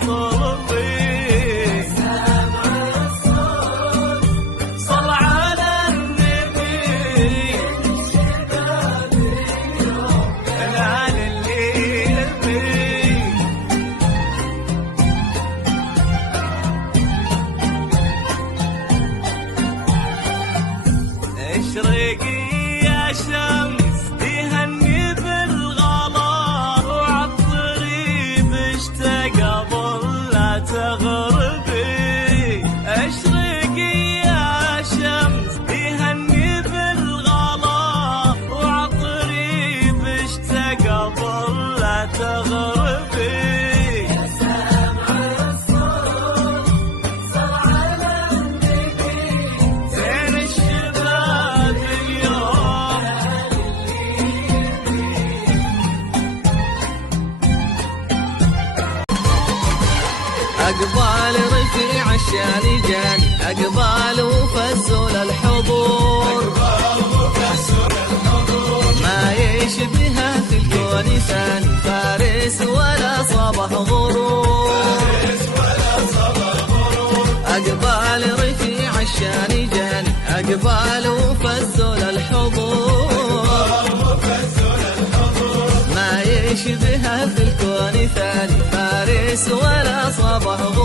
طلبي. صل على النبي العال اللي يبي. اشرقي يا شمس يهني بالغلا، وعطري باشتاق قبل لا تغربي. اشرقي يا شمس يهني بالغلا، وعطري باشتاق قبل لا تغربي. زين الشباب اليوم أقبال رفيع الشاني جاني، أقبال وفزول الحضور، ما يشبهها في الكون ثاني، فارس ولا صبح غرور. أقبال رفيع الشاني جاني، أقبال وفزول الحضور، ما يشبهها في الكون ثاني، فارس ولا صبح غرور.